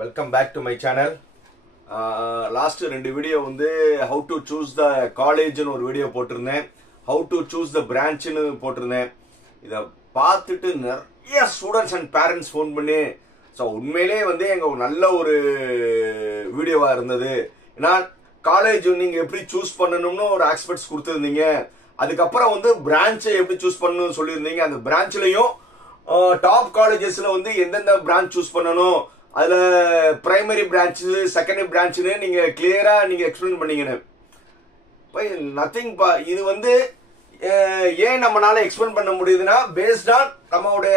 Welcome back to my channel. Last ரெண்டு video வந்து how to choose the college னு ஒரு வீடியோ போட்டிருந்தேன். How to choose the branch னு போட்டிருந்தேன். இத பார்த்துட்டு நிறைய ஸ்டூடண்ட்ஸ் அண்ட் பேரண்ட்ஸ் ஃபோன் பண்ணி உண்மையிலேயே வந்து எங்க நல்ல ஒரு வீடியோவா இருந்தது. ஏன்னா காலேஜ் நீங்க எப்படி சூஸ் பண்ணணும்னு ஒரு எக்ஸ்பர்ட்ஸ் கொடுத்துருந்தீங்க. அதுக்கப்புறம் வந்து பிரான்ச்சை எப்படி சூஸ் பண்ணணும்னு சொல்லியிருந்தீங்க. அந்த பிரான்ச்லயும் டாப் காலேஜஸ்ல வந்து எந்தெந்த பிரான்ச் சூஸ் பண்ணணும், அதுல பிரைமரி பிரான்ச் செகண்டரி பிரான்ச்னு நீங்க கிளியரா நீங்க எக்ஸ்பிளைன் பண்ணீங்கன்னு. நத்திங் இது வந்து ஏன் நம்மளால எக்ஸ்பிளைன் பண்ண முடியுதுன்னா பேஸ்ட் ஆன் நம்மளுடைய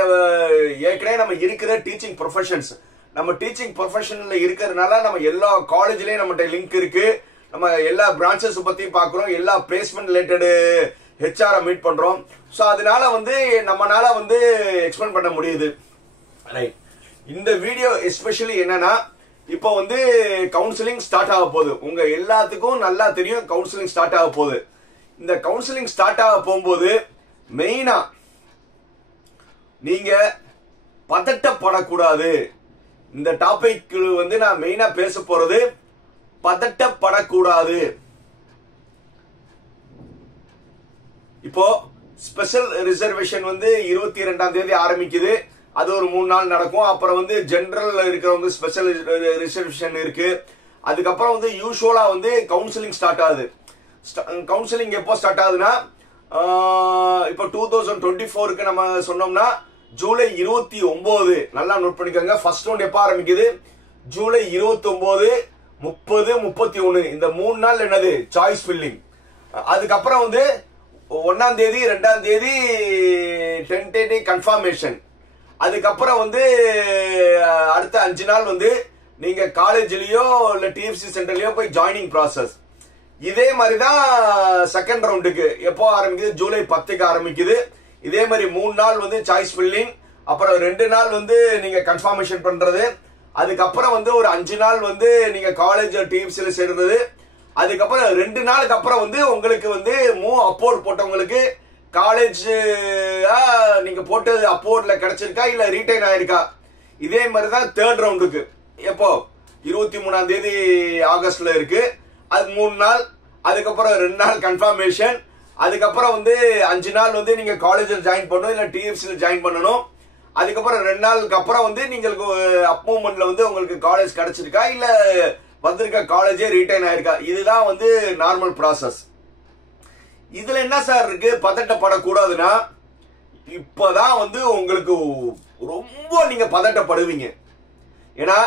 ஏற்கனவே நம்ம இருக்கிற டீச்சிங் ப்ரொஃபஷன்ஸ். நம்ம டீச்சிங் ப்ரொஃபஷன்ல இருக்கிறதுனால நம்ம எல்லா காலேஜ்லயும் நம்மகிட்ட லிங்க் இருக்கு. நம்ம எல்லா பிரான்ச்சஸ் பத்தி பாக்குறோம், எல்லா பிளேஸ்மெண்ட் ரிலேட்டட் ஹெச்ஆர் மீட் பண்றோம். சோ அதனால வந்து நம்மளால வந்து எக்ஸ்பிளைன் பண்ண முடியுது. ரைட். இந்த வீடியோ எஸ்பெஷலி என்னன்னா, இப்போ வந்து கவுன்சிலிங் ஸ்டார்ட் ஆக போகுது. உங்க எல்லாத்துக்கும் நல்லா தெரியும் கவுன்சிலிங் ஸ்டார்ட் ஆக போகுது. இந்த கவுன்சிலிங் ஸ்டார்ட் ஆக போகும்போது மெயினா நீங்க பதட்டப்படக்கூடாது. இந்த டாபிக் வந்து நான் மெயினா பேச போறது பதட்டப்படக்கூடாது. இப்போ ஸ்பெஷல் ரிசர்வேஷன் வந்து 22ஆம் தேதி ஆரம்பிக்குது. அது ஒரு 3 நாள் நடக்கும். அப்புறம் வந்து ஜெனரல் இருக்கிறவங்க ஸ்பெஷல் ரிசர்வேஷன் இருக்கு. அதுக்கப்புறம் வந்து யூசுவலா வந்து கவுன்சிலிங் ஸ்டார்ட் ஆகுது. கவுன்சிலிங் எப்போ ஸ்டார்ட் ஆகுதுன்னா, இப்போ 2024க்கு நம்ம சொன்னோம்னா ஜூலை 29. நல்லா நோட் பண்ணிக்கோங்க. ஃபர்ஸ்ட் ரவுண்ட் எப்போ ஆரம்பிக்குது? ஜூலை 29, 30, 31 இந்த 3 நாள் என்னது சாய்ஸ் ஃபில்லிங். அதுக்கப்புறம் வந்து 1ஆம் தேதி 2ஆம் தேதி டென்டேட்டிவ் கன்ஃபர்மேஷன். அதுக்கப்புறம் வந்து அடுத்த 5 நாள் வந்து நீங்க காலேஜ்லயோ இல்ல டிஎஃப்சி சென்டர்லயோ போய் ஜாயினிங் ப்ராசஸ். இதே மாதிரி தான் செகண்ட் ரவுண்டுக்கு எப்போ ஆரம்பிக்குது? ஜூலை 10க்கு ஆரம்பிக்குது. இதே மாதிரி 3 நாள் வந்து சாய்ஸ் ஃபில்லிங், அப்புறம் 2 நாள் வந்து நீங்க கன்ஃபர்மேஷன் பண்றது, அதுக்கப்புறம் வந்து ஒரு 5 நாள் வந்து நீங்க காலேஜ் டிஎஃப்சில சேர்றது, அதுக்கப்புறம் 2 நாளுக்கு அப்புறம் வந்து உங்களுக்கு வந்து மூவ் அப்போர்ட் போட்டவங்களுக்கு காலேஜ் நீங்க போட்டது அப்போர்ட்ல கிடைச்சிருக்கா இல்ல ரீடைன் ஆயிருக்கா. இதே மாதிரி தான் தேர்ட் ரவுண்டுக்கு எப்போ 23ஆம் தேதி ஆகஸ்ட்ல இருக்கு. அது 3 நாள், அதுக்கப்புறம் 2 நாள் கன்ஃபர்மேஷன், அதுக்கப்புறம் வந்து 5 நாள் வந்து நீங்க காலேஜ்ல ஜாயின் பண்ணணும் இல்ல டிஎஃப்சில ஜாயின் பண்ணணும். அதுக்கப்புறம் 2 நாளுக்கு அப்புறம் வந்து நீங்களுக்கு அப்மூவ்மெண்ட்ல வந்து உங்களுக்கு காலேஜ் கிடைச்சிருக்கா இல்ல வந்திருக்க காலேஜே ரீடைன் ஆயிருக்கா. இதுதான் வந்து நார்மல் ப்ராசஸ். இதுல என்ன சார் இருக்கு பதட்டப்படக்கூடாதுன்னா, இப்பதான் வந்து உங்களுக்கு ரொம்ப நீங்க பதட்டப்படுவீங்க. ஏன்னா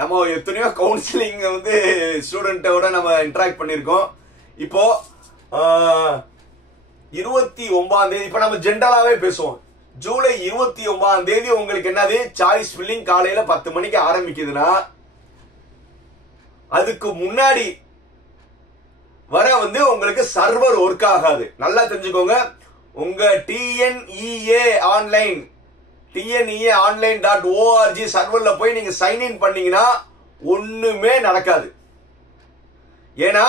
நம்ம எத்தனையோ கவுன்சிலிங் வந்து ஸ்டூடெண்டோட நம்ம இன்டராக்ட் பண்ணிருக்கோம். இப்போ 29ஆம் தேதி இப்ப நம்ம ஜென்ரலாவே பேசுவோம். ஜூலை 29ஆம் தேதி உங்களுக்கு என்னது சாய்ஸ் ஃபில்லிங் காலையில 10 மணிக்கு ஆரம்பிக்குதுன்னா, அதுக்கு முன்னாடி வர வந்து உங்களுக்கு சர்வர் ஒர்க் ஆகாது. நல்லா தெரிஞ்சுக்கோங்க. உங்க TNEA ஆன்லைன் TNEA.online.org சர்வர்ல போய் நீங்க சைன் இன் பண்ணீங்கன்னா ஒண்ணுமே நடக்காது. ஏன்னா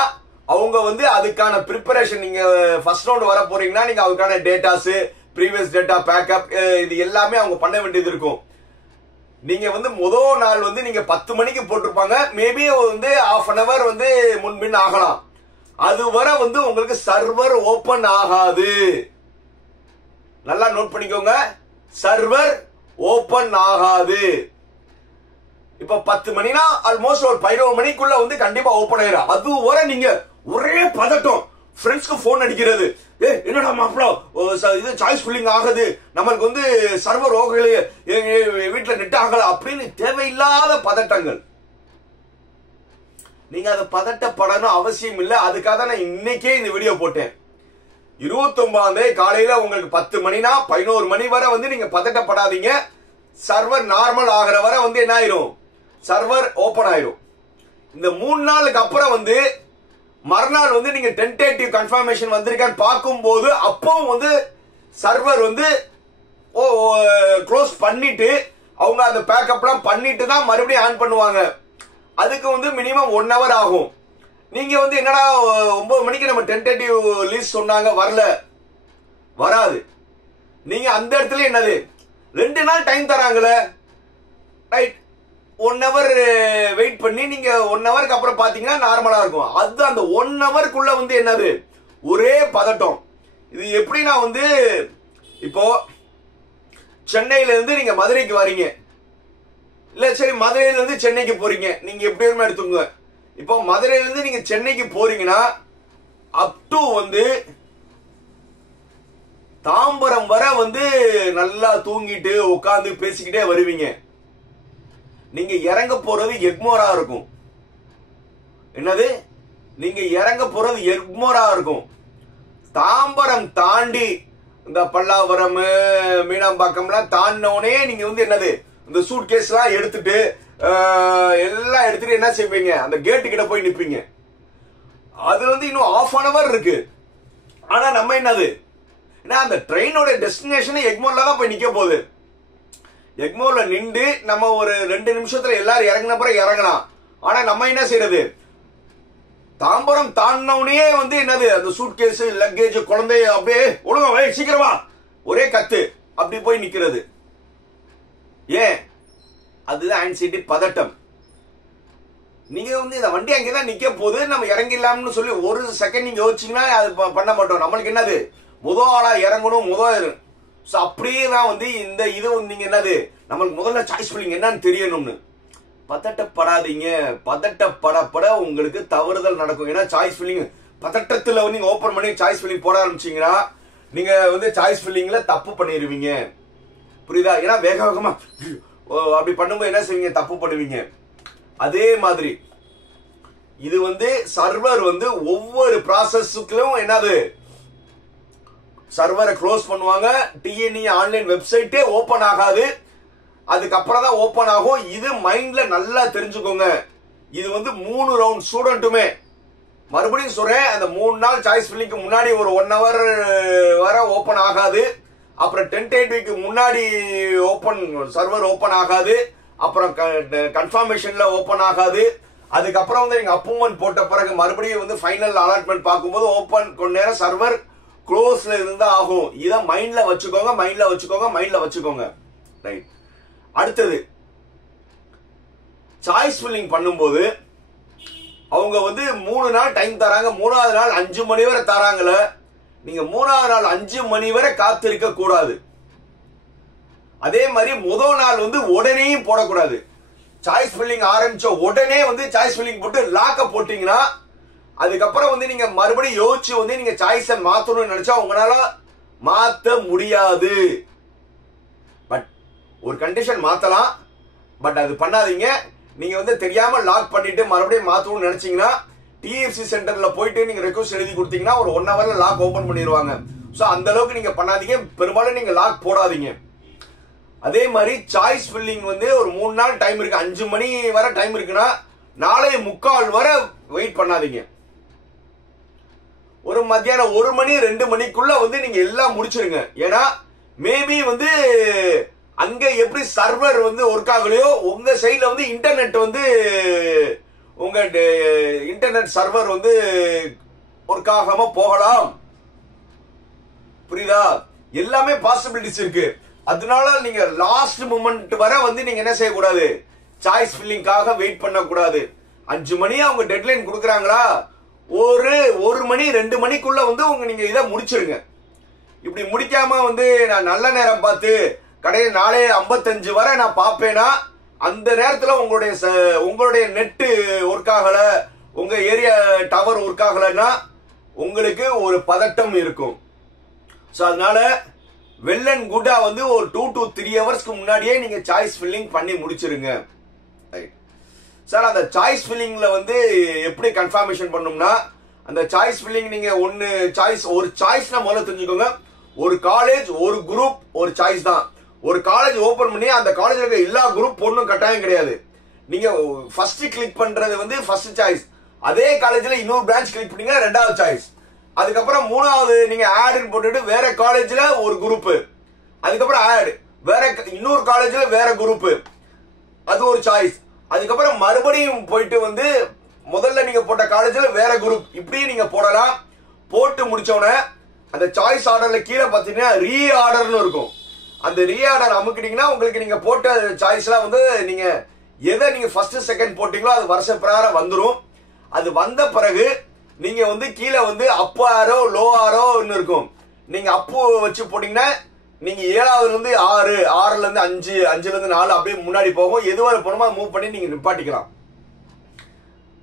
அவங்க வந்து அதுக்கான ப்ரிப்பரேஷன், நீங்க ஃபர்ஸ்ட் ரவுண்ட் வர போறீங்கன்னா நீங்க அதுக்கான டேட்டாஸ், ப்ரீவியஸ் டேட்டா பேக்கப், இது எல்லாமே அவங்க பண்ண வேண்டியது இருக்கும். நீங்க வந்து முதல் நாள் வந்து நீங்க 10 மணிக்கு போட்டிருப்பாங்க. மேபி வந்து half an hour வந்து முன்பின் ஆகலாம். அது வர வந்து உங்களுக்கு சர்வர் ஓபன் ஆகாது. நல்லா நோட் பண்ணிக்கோங்க. சர்வர் ஓபன் ஆகாது. இப்ப 10 மணினா ஆல்மோஸ்ட் ஒரு 11 மணிக்குள்ள வந்து கண்டிப்பா ஓபன் ஆயிரும். அது வர நீங்க ஒரே பதட்டம். ஃப்ரெண்ட்ஸ்க்கு போன் அடிக்கிறது, என்னடா மாப்ள இது சாய்ஸ் ஃபில்லிங் ஆகுது, நம்மளுக்கு வந்து சர்வர் ஓகலையே, வீட்டுல நெட் ஆகல அப்படின்னு தேவையில்லாத பதட்டங்கள். நீங்க அதை பதட்டப்படணும் அவசியம் இல்ல. அதுக்காக தான் நான் இன்னைக்கே இந்த வீடியோ போட்டேன். 29ஆம் தேதி காலையில உங்களுக்கு 10 மணினா 11 மணி வரை வந்து நீங்க பதட்டப்படாதீங்க. சர்வர் நார்மல் ஆகிற வரை வந்து என்ன ஆயிரும், சர்வர் ஓபன் ஆயிரும். இந்த 3 நாளுக்கு அப்புறம் வந்து மறுநாள் வந்து நீங்க டென்டேட்டிவ் கன்ஃபர்மேஷன் வந்திருக்கான்னு பார்க்கும்போது அப்பவும் வந்து சர்வர் வந்து க்ளோஸ் பண்ணிட்டு அவங்க அந்த பேக்கப்லாம் பண்ணிட்டு தான் மறுபடியும் ஆன் பண்ணுவாங்க. அதுக்கு வந்து மினிமம் 1 hour ஆகும். நீங்க வந்து என்னடா 9 மணிக்கு நம்ம டென்டேட்டிவ் லிஸ்ட் சொன்னாங்க வரல, வராது. நீங்க அந்த இடத்துல என்னது 2 நாள் டைம் தராங்களே, ரைட், 1 hour வெயிட் பண்ணி நீங்க 1 hourக்கு அப்புறம் பாத்தீங்கன்னா நார்மலா இருக்கும். அது அந்த 1 hourக்குள்ள வந்து என்னது ஒரே பதட்டம். இது எப்படின்னா வந்து இப்போ சென்னையில இருந்து நீங்க மதுரைக்கு வரீங்க, இல்ல சரி மதுரையில இருந்து சென்னைக்கு போறீங்க, நீங்க எப்படி வேணுமா எடுத்துங்க. இப்போ மதுரையில இருந்து நீங்க சென்னைக்கு போறீங்கன்னா அப் டு வந்து தாம்பரம் வர வந்து நல்லா தூங்கிட்டு உட்காந்து பேசிக்கிட்டே வருவீங்க. நீங்க இறங்க போறது எக்மோரா இருக்கும். என்னது? நீங்க இறங்க போறது எக்மோரா இருக்கும். தாம்பரம் தாண்டி இந்த பல்லாவரம் மீனாம்பாக்கம்லாம் தாண்டினோடனே நீங்க வந்து என்னது இந்த சூட் கேஸ் எல்லாம் எடுத்துட்டு எல்லாம் எடுத்துட்டு என்ன செய்வீங்க, அந்த கேட்டு கிட்ட போய் நிப்பீங்க. அது வந்து இன்னும் 1/2 hour இருக்கு. ஆனா நம்ம என்னது, அந்த ட்ரெயினோட டெஸ்டினேஷன் எக்மோர்ல தான் போய் நிக்க போகுது. எக்மோர்ல நின்று நம்ம ஒரு 2 நிமிஷத்துல எல்லாரும் இறங்கின பிறகு இறங்கலாம். ஆனா நம்ம என்ன செய்யறது, தாம்பரம் தாண்டினே வந்து என்னது அந்த சூட் கேஸ் லக்கேஜ் குழந்தைய அப்படியே ஒழுங்கா சீக்கிரமா ஒரே கத்து அப்படி போய் நிக்கிறது. ஏன்? அதுதான் ஆன்சைட்டி, பதட்டம். நீங்க வந்து இந்த வண்டி அங்கேதான் நிக்க போது, நம்ம இறங்கிடலாம்னு சொல்லி ஒரு செகண்ட் நீங்க யோசிச்சீங்கன்னா அது பண்ண மாட்டோம். நம்மளுக்கு என்னது முதல் ஆளா இறங்கணும், அப்படியே தான் வந்து இந்த இது வந்து நீங்க என்னது நம்மளுக்கு முதல்ல சாய்ஸ் ஃபில்லிங் என்னன்னு தெரியணும்னு. பதட்டப்படாதீங்க. பதட்டப்பட உங்களுக்கு தவறுதல் நடக்கும். ஏன்னா சாய்ஸ் ஃபில்லிங் பதட்டத்துல வந்து நீங்க ஓபன் பண்ணி சாய்ஸ் ஃபில்லிங் போட ஆரம்பிச்சீங்கன்னா நீங்க வந்து சாய்ஸ் ஃபில்லிங்ல தப்பு பண்ணிடுவீங்க. புரியுதா? ஏன்னா வேக வேகமா அப்படி பண்ணும்போது என்ன செய்வீங்க, தப்பு பண்ணுவீங்க. அதே மாதிரி இது வந்து சர்வர் வந்து ஒவ்வொரு ப்ராசஸ்க்கும் என்னது சர்வரை க்ளோஸ் பண்ணுவாங்க. டிஎன்இ ஆன்லைன் வெப்சைட்டே ஓபன் ஆகாது, அதுக்கப்புறம் தான் ஓபன் ஆகும். இது மைண்ட்ல நல்லா தெரிஞ்சுக்கோங்க. இது வந்து 3 ரவுண்ட் ஸ்டூடெண்ட்டுமே மறுபடியும் சொல்றேன், அந்த 3 நாள் சாய்ஸ் ஃபில்லிங்க்கு முன்னாடி ஒரு 1 hour வர ஓபன் ஆகாது. அப்புறம் டென்டேட்டிவ்க்கு முன்னாடி சர்வர் ஓபன் ஆகாது. அப்புறம் கன்ஃபர்மேஷன்ல ஓபன் ஆகாது. அதுக்கப்புறம் வந்து நீங்க அப்ரூவ்மெண்ட் போட்ட பிறகு மறுபடியும் வந்து ஃபைனல் அலாட்மெண்ட் பார்க்கும்போது ஓபன் கொஞ்ச நேரம் சர்வர் க்ளோஸ்ல இருந்தா ஆகும். இத மைண்ட்ல வச்சுக்கோங்க. ரைட். அடுத்தது சாய்ஸ் ஃபில்லிங் பண்ணும்போது அவங்க வந்து 3 நாள் டைம் தராங்க. 3வது நாள் 5 மணி வரை தராங்கல, நீங்க 3வது நாள் 5 மணி வரை காத்திருக்க கூடாது. அதே மாதிரி முதல் நாள் வந்து உடனேயும் போடக்கூடாது. சாய்ஸ் ஃபில்லிங் ஆரம்பிச்ச உடனே வந்து சாய்ஸ் ஃபில்லிங் போட்டு லாக்க போட்டீங்கன்னா அதுக்கப்புறம் வந்து நீங்க மறுபடியும் யோசிச்சு வந்து நீங்க சாய்ஸை மாத்தணும்னு நினைச்சா உங்களால மாத்த முடியாது. பட் ஒரு கண்டிஷன் மாத்தலாம், பட் அது பண்ணாதீங்க. நீங்க வந்து தெரியாம லாக் பண்ணிட்டு மறுபடியும் மாத்தணும்னு நினைச்சீங்கன்னா டிஎஃப்சி சென்டர்ல போயிட்டு நீங்க ரெக்வஸ்ட் எழுதி கொடுத்தீங்கன்னா ஒரு 1 hourல லாக் ஓபன் பண்ணிடுவாங்க. சோ அந்த அளவுக்கு நீங்க பண்ணாதீங்க. பெரும்பாலும் நீங்க லாக் போடாதீங்க. அதே மாதிரி சாய்ஸ் ஃபில்லிங் வந்து ஒரு 3 நாள் டைம் இருக்கு, 5 மணி வரை டைம் இருக்குன்னா 4:45 வரை வெயிட் பண்ணாதீங்க. ஒரு மத்தியானம் 1 மணி 2 மணிக்குள்ள வந்து நீங்க எல்லாம் முடிச்சிருங்க. ஏன்னா மேபி வந்து அங்க எப்படி சர்வர் வந்து ஒர்க் ஆகலையோ உங்க சைட்ல வந்து இன்டர்நெட் வந்து உங்க இன்டர்நெட் சர்வர் வந்து ஒர்க் ஆகாம போகலாம். புரியுதா? எல்லாமே பாசிபிலிட்டிஸ் இருக்கு. அதனால நீங்க லாஸ்ட் மூமெண்ட் வரை வந்து நீங்க என்ன செய்யக்கூடாது, சாய்ஸ் ஃபில்லிங்காக வெயிட் பண்ண கூடாது. 5 மணி அவங்க டெட்லைன் கொடுக்குறாங்களா, ஒரு 1 மணி 2 மணிக்குள்ள வந்து நீங்க இதை முடிச்சிருங்க. இப்படி முடிக்காம வந்து நான் நல்ல நேரம் பார்த்து கடையில் 4:55 வரை நான் பார்ப்பேன்னா அந்த நேரத்தில் உங்களுடைய நெட்டு ஒர்க் ஆகல, உங்க ஏரியா டவர் ஒர்க் ஆகலன்னா உங்களுக்கு ஒரு பதட்டம் இருக்கும். ஸோ அதனால வெல் அண்ட் குட்டா வந்து ஒரு 2 to 3 ஹவர்ஸ்க்கு முன்னாடியே நீங்க சாய்ஸ் ஃபில்லிங் பண்ணி முடிச்சிருங்க. சார் அந்த சாய்ஸ் ஃபில்லிங்ல வந்து எப்படி கன்ஃபர்மேஷன் பண்ணும்னா, அந்த சாய்ஸ் ஃபில்லிங் நீங்க ஒரு சாய்ஸ்னா முதல்ல தெரிஞ்சுக்கோங்க. ஒரு காலேஜ், ஒரு குரூப், ஒரு சாய்ஸ் தான். ஒரு காலேஜ் ஓபன் பண்ணி அந்த காலேஜ்ல இருக்க எல்லா குரூப் பொண்ணும் கட்டாயம் கிடையாது. நீங்க ஃபர்ஸ்ட் கிளிக் பண்றது வந்து ஃபர்ஸ்ட் சாய்ஸ். அதே காலேஜ்ல இன்னொரு பிரான்ச் கிளிக் பண்ணீங்க, 2வது சாய்ஸ். அதுக்கப்புறம் 3வது நீங்க ஆட் போட்டுட்டு வேற காலேஜ்ல ஒரு குரூப், அதுக்கப்புறம் ஆட் வேற இன்னொரு காலேஜ்ல வேற குரூப், அது ஒரு சாய்ஸ். அதுக்கப்புறம் மறுபடியும் போயிட்டு வந்து முதல்ல நீங்க போட்ட காலேஜ்ல வேற குரூப், இப்படி நீங்க போடலாம். போட்டு முடிச்சோடனே அந்த சாய்ஸ் ஆர்டர்ல கீழே பாத்தீங்கன்னா ரீ ஆர்டர்னு இருக்கும். அந்த ரீ ஆர்டர் அமுக்கிட்டீங்கன்னா உங்களுக்கு நீங்க போட்ட சாய்ஸ்லாம் வந்து நீங்க எதை நீங்க ஃபர்ஸ்ட் செகண்ட் போட்டீங்களோ அது வருஷ பிரகாரம் வந்துடும். அது வந்த பிறகு நீங்க வந்து கீழே வந்து அப் ஆரோ லோ ஆரோ இருக்கும். நீங்க அப்பு வச்சு போட்டீங்கன்னா நீங்க 7வது இருந்து 6, 6ல இருந்து 5, 5ல இருந்து 4 அப்படியே முன்னாடி போகும். எதுவரை போனோமோ மூவ் பண்ணி நீங்க நிப்பாட்டிக்கலாம்.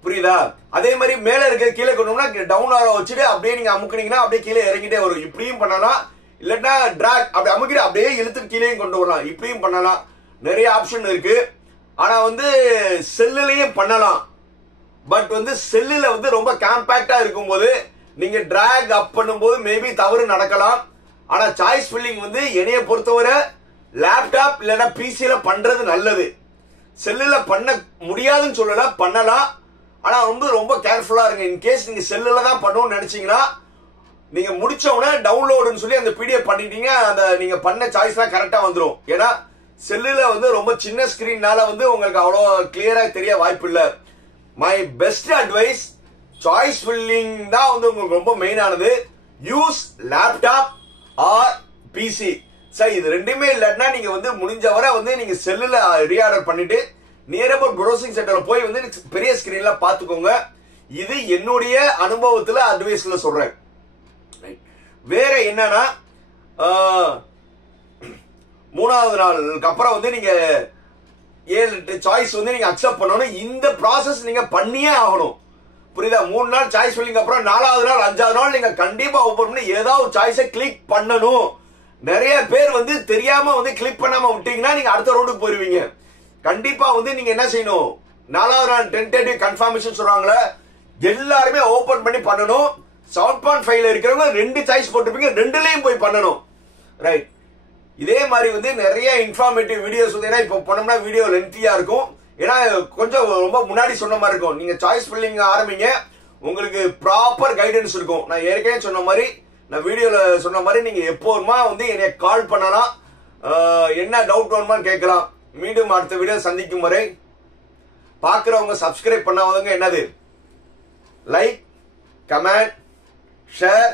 புரியுதா? அதே மாதிரி மேல இருக்க கீழே கொண்டோம்னா டவுன் ஆரோ வச்சுட்டு அப்படியே நீங்க அமுக்குனீங்கன்னா அப்படியே கீழே இறங்கிட்டே வரும். இப்படியும் பண்ணலாம். இல்லன்னா டிராக் அப்படி அமுக்கிட்டு அப்படியே இழுத்து கீழேயும் கொண்டு வரலாம். இப்படியும் பண்ணலாம். நிறைய ஆப்ஷன் இருக்கு. ஆனா வந்து செல்லுலயும் பண்ணலாம். பட் வந்து செல்லுல வந்து ரொம்ப காம்பாக்டா இருக்கும்போது நீங்க டிராக் அப் பண்ணும்போது மேபி தவறு நடக்கலாம். ஆனா சாய்ஸ் ஃபில்லிங் வந்து என்னைய பொறுத்தவரை லேப்டாப் இல்லைன்னா பிசில பண்றது நல்லது. செல்லுல பண்ண முடியாதுன்னு சொல்லல, பண்ணலாம். ஆனா வந்து ரொம்ப கேர்ஃபுல்லா இருங்க. இன்கேஸ் நீங்க செல்லுல தான் பண்ணணும்னு நினைச்சீங்கன்னா நீங்க முடிச்ச உடனே டவுன்லோடுன்னு சொல்லி அந்த பிடிஎஃப் பண்ணிட்டீங்க, அந்த நீங்க பண்ண சாய்ஸ்லாம் கரெக்டா வந்துடும். ஏன்னா செல்லுல வந்து ரொம்ப சின்ன ஸ்கிரீன்னால வந்து உங்களுக்கு அவ்வளோ கிளியரா தெரிய வாய்ப்பு இல்லை. My best advice choice filling தான் வந்து உங்களுக்கு ரொம்ப மெயினானது. Use laptop or PC. Sir இது ரெண்டுமே இல்லைன்னா நீங்க வந்து முடிஞ்ச வரை வந்து நீங்க செல்லுல ரீஆர்டர் பண்ணிட்டு நியர் அபவுட் ப்ரௌசிங் சென்டர்ல போய் வந்து பெரிய ஸ்கிரீன்ல பாத்துக்கோங்க. இது என்னுடைய அனுபவத்துல அட்வைஸ்ல சொல்றேன். வேற என்னன்னா 3வது நாளுக்கு அப்புறம் வந்து நீங்க 7 சாய்ஸ் வந்து நீங்க அக்செப்ட் பண்ணணும். இந்த ப்ராசஸ் நீங்க பண்ணியே ஆகணும். புரியுதா? 3 நாள் சாய்ஸ் ஃபில்லிங் அப்புறம் 4வது நாள் 5வது நாள் நீங்க கண்டிப்பா ஓபன் பண்ணி ஏதாவது ஒரு சாய்ஸை கிளிக் பண்ணணும். நிறைய பேர் வந்து தெரியாம வந்து கிளிக் பண்ணாம விட்டீங்கன்னா நீங்க அடுத்த ரவுண்டுக்கு போயிருவீங்க. கண்டிப்பா வந்து நீங்க என்ன செய்யணும், 4வது நாள் டென்டேட்டிவ் கன்ஃபர்மேஷன் சொல்றாங்களே எல்லாருமே ஓபன் பண்ணி பண்ணணும். 7.5ல இருக்கிறவங்க 2 சாய்ஸ் போட்டுருப்பீங்க, 2லயும் போய் பண்ணணும். ரைட். இதே மாதிரி வந்து நிறைய இன்ஃபார்மேட்டிவ் வீடியோஸ் வந்து இப்போ பண்ணோம்னா வீடியோ லென்த்தியா இருக்கும். ஏன்னா கொஞ்சம் ரொம்ப முன்னாடி சொன்ன மாதிரி இருக்கும். நீங்க சாய்ஸ் ஃபில்லிங் ஆரம்பிங்க, உங்களுக்கு ப்ராப்பர் கைடன்ஸ் இருக்கும். நான் ஏற்கனவே சொன்ன மாதிரி, நான் வீடியோல சொன்ன மாதிரி நீங்க எப்போதுமா வந்து என்னை கால் பண்ணலாம், என்ன டவுட் வேணுமான்னு கேட்கலாம். மீண்டும் அடுத்த வீடியோ சந்திக்கும் வரை பார்க்கிறவங்க சப்ஸ்கிரைப் பண்ணாதவங்க என்னது லைக், கமெண்ட், ஷேர்,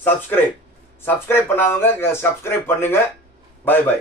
சப்ஸ்கிரைப் பண்ணாதவங்க சப்ஸ்கிரைப் பண்ணுங்க. Bye by.